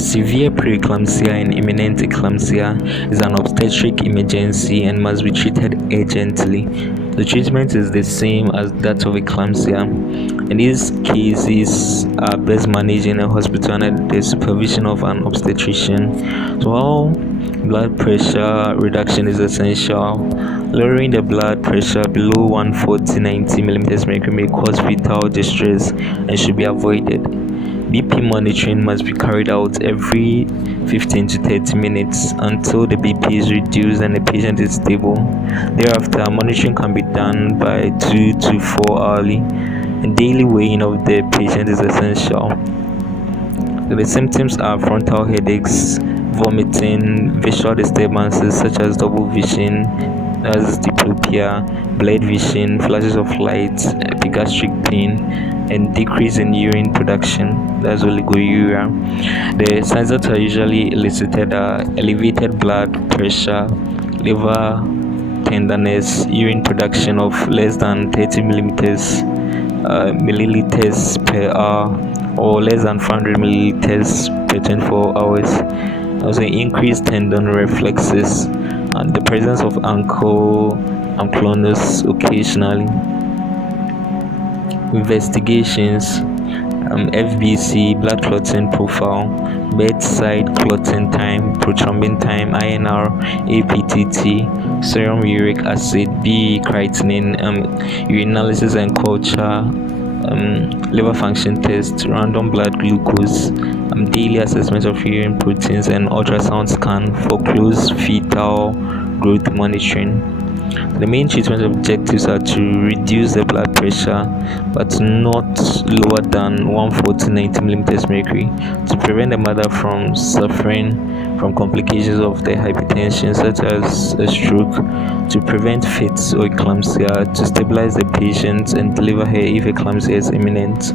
Severe preeclampsia and imminent eclampsia is an obstetric emergency and must be treated urgently. The treatment is the same as that of eclampsia. In these cases are best managed in a hospital under the supervision of an obstetrician. So while blood pressure reduction is essential, lowering the blood pressure below 140/90 mm mercury may cause fetal distress and should be avoided. BP monitoring must be carried out every 15 to 30 minutes until the BP is reduced and the patient is stable. Thereafter, monitoring can be done by 2 to 4 hourly. And daily weighing of the patient is essential. The symptoms are frontal headaches, vomiting, visual disturbances such as double vision, that's diplopia, blurred vision, flashes of light, epigastric pain, and decrease in urine production, that's oliguria. The signs that are usually elicited are elevated blood pressure, liver tenderness, urine production of less than 30 milliliters per hour or less than 400 milliliters per 24 hours. Also, increased tendon reflexes and the presence of ankle unclonus occasionally. Investigations: FBC, blood clotting profile, bedside clotting time, prothrombin time, INR, APTT, serum uric acid, B creatinine, urinalysis and culture, liver function test, random blood glucose, daily assessment of urine proteins, and ultrasound scan for close fetal growth monitoring. The main treatment objectives are to reduce the blood pressure but not lower than 140/90 mm mercury, to prevent the mother from suffering from complications of the hypertension such as a stroke, to prevent fits or eclampsia, to stabilize the patient and deliver her if eclampsia is imminent.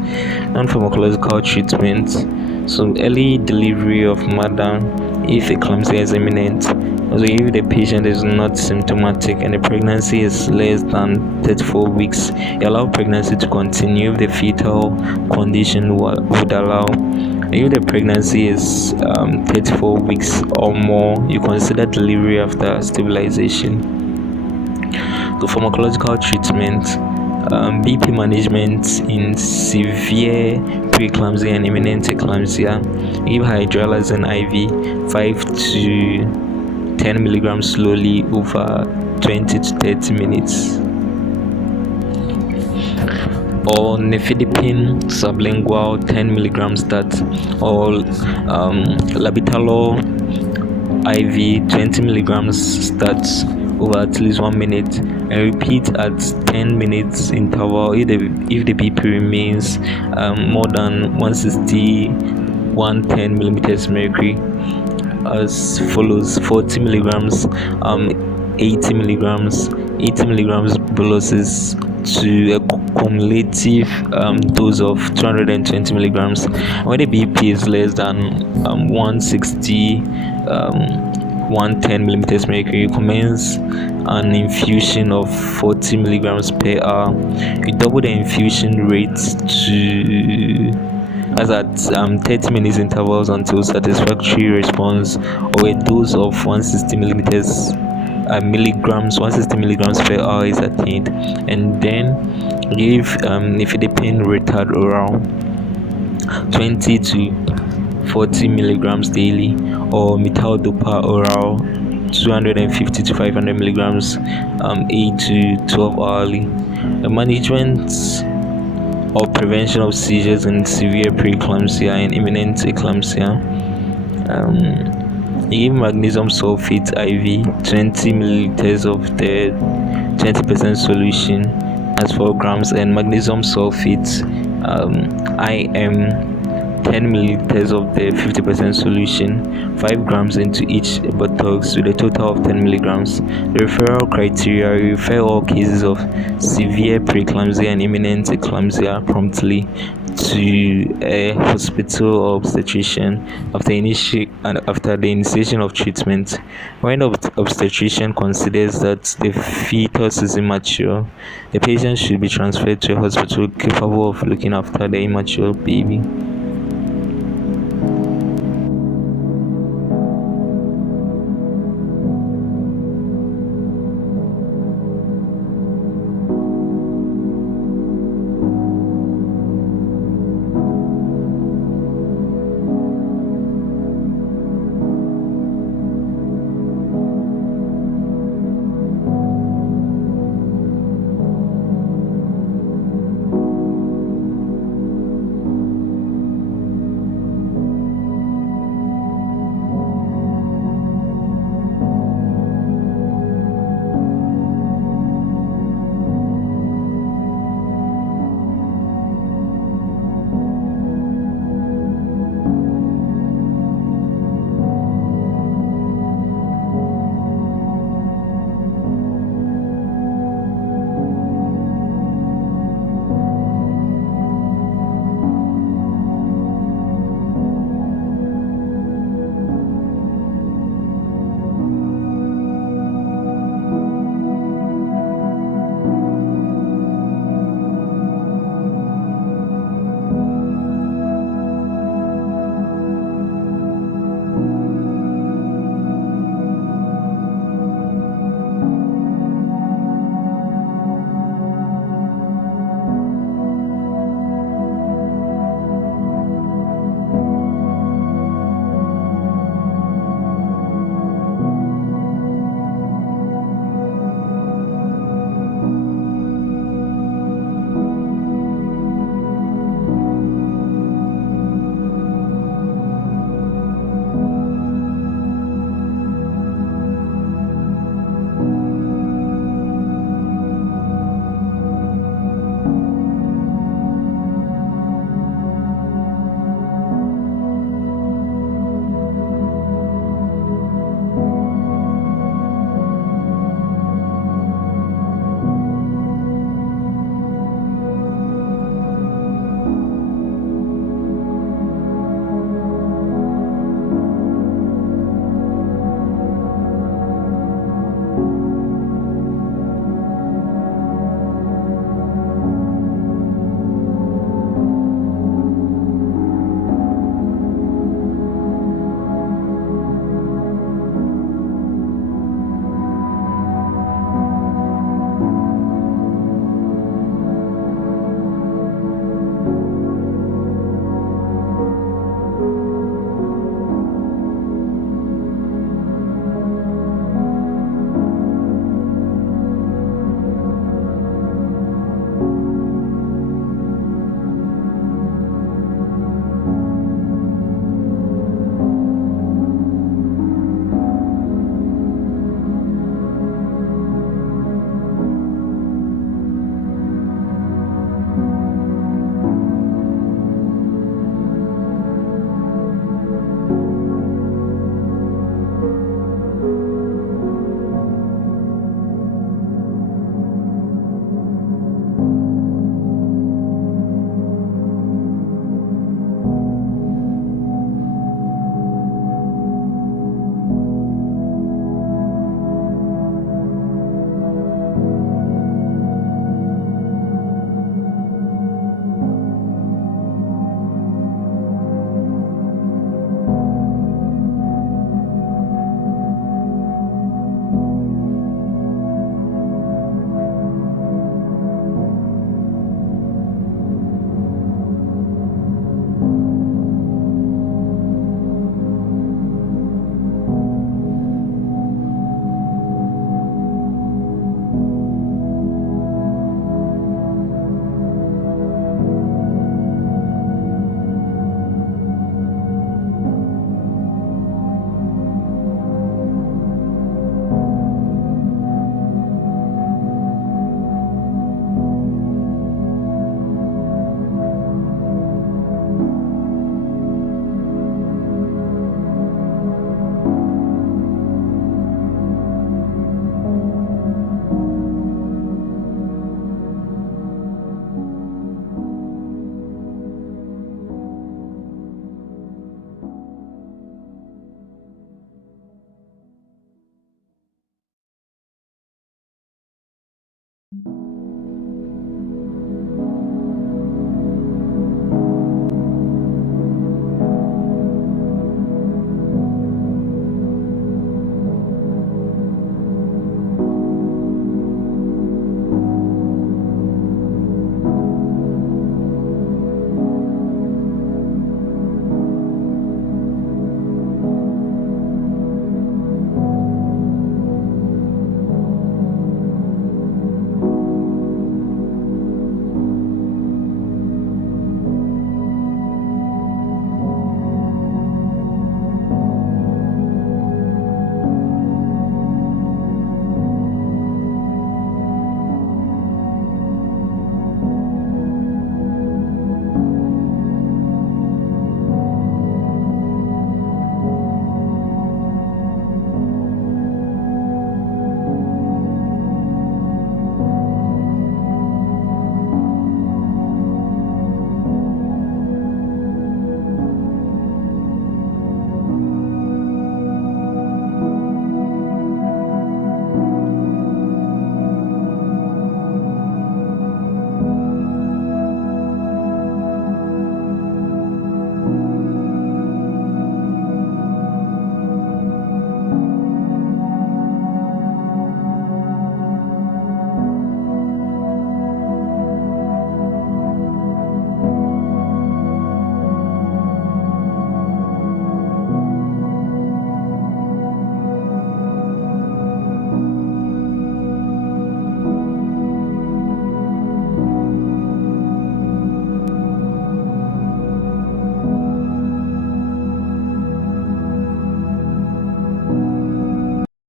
Non-pharmacological treatment: so early delivery of mother if eclampsia is imminent. Also, if the patient is not symptomatic and the pregnancy is less than 34 weeks, you allow pregnancy to continue if the fetal condition would allow. If the pregnancy is 34 weeks or more, you consider delivery after stabilization. So, pharmacological treatment: BP management in severe preeclampsia and imminent eclampsia. Give hydralazine IV 5 to 10 milligrams slowly over 20 to 30 minutes. Or nifedipine sublingual 10 milligrams that, or labetalol IV 20 milligrams that over at least 1 minute, and repeat at 10 minutes interval if the BP remains more than 160 110 millimeters mercury, as follows: 40 milligrams, 80 milligrams boluses to a cumulative dose of 220 milligrams. When the BP is less than 160 110 millimeters mercury, you commence an infusion of 40 milligrams per hour. You double the infusion rate to as at 30 minutes intervals until satisfactory response or a dose of 160 milligrams 160 milligrams per hour is attained, and then give nifedipine retard oral 20 to 40 milligrams daily, or metaldopa oral 250 to 500 milligrams 8 to 12 hourly. The management or prevention of seizures in severe preeclampsia and imminent eclampsia: give magnesium sulfate IV 20 milliliters of the 20% solution as 4 grams, and magnesium sulfate IM 10 milliliters of the 50% solution, 5 grams into each buttocks with a total of 10 milligrams. The referral criteria: refer all cases of severe preeclampsia and imminent eclampsia promptly to a hospital or obstetrician after the initiation of treatment. When the obstetrician considers that the fetus is immature, the patient should be transferred to a hospital capable of looking after the immature baby.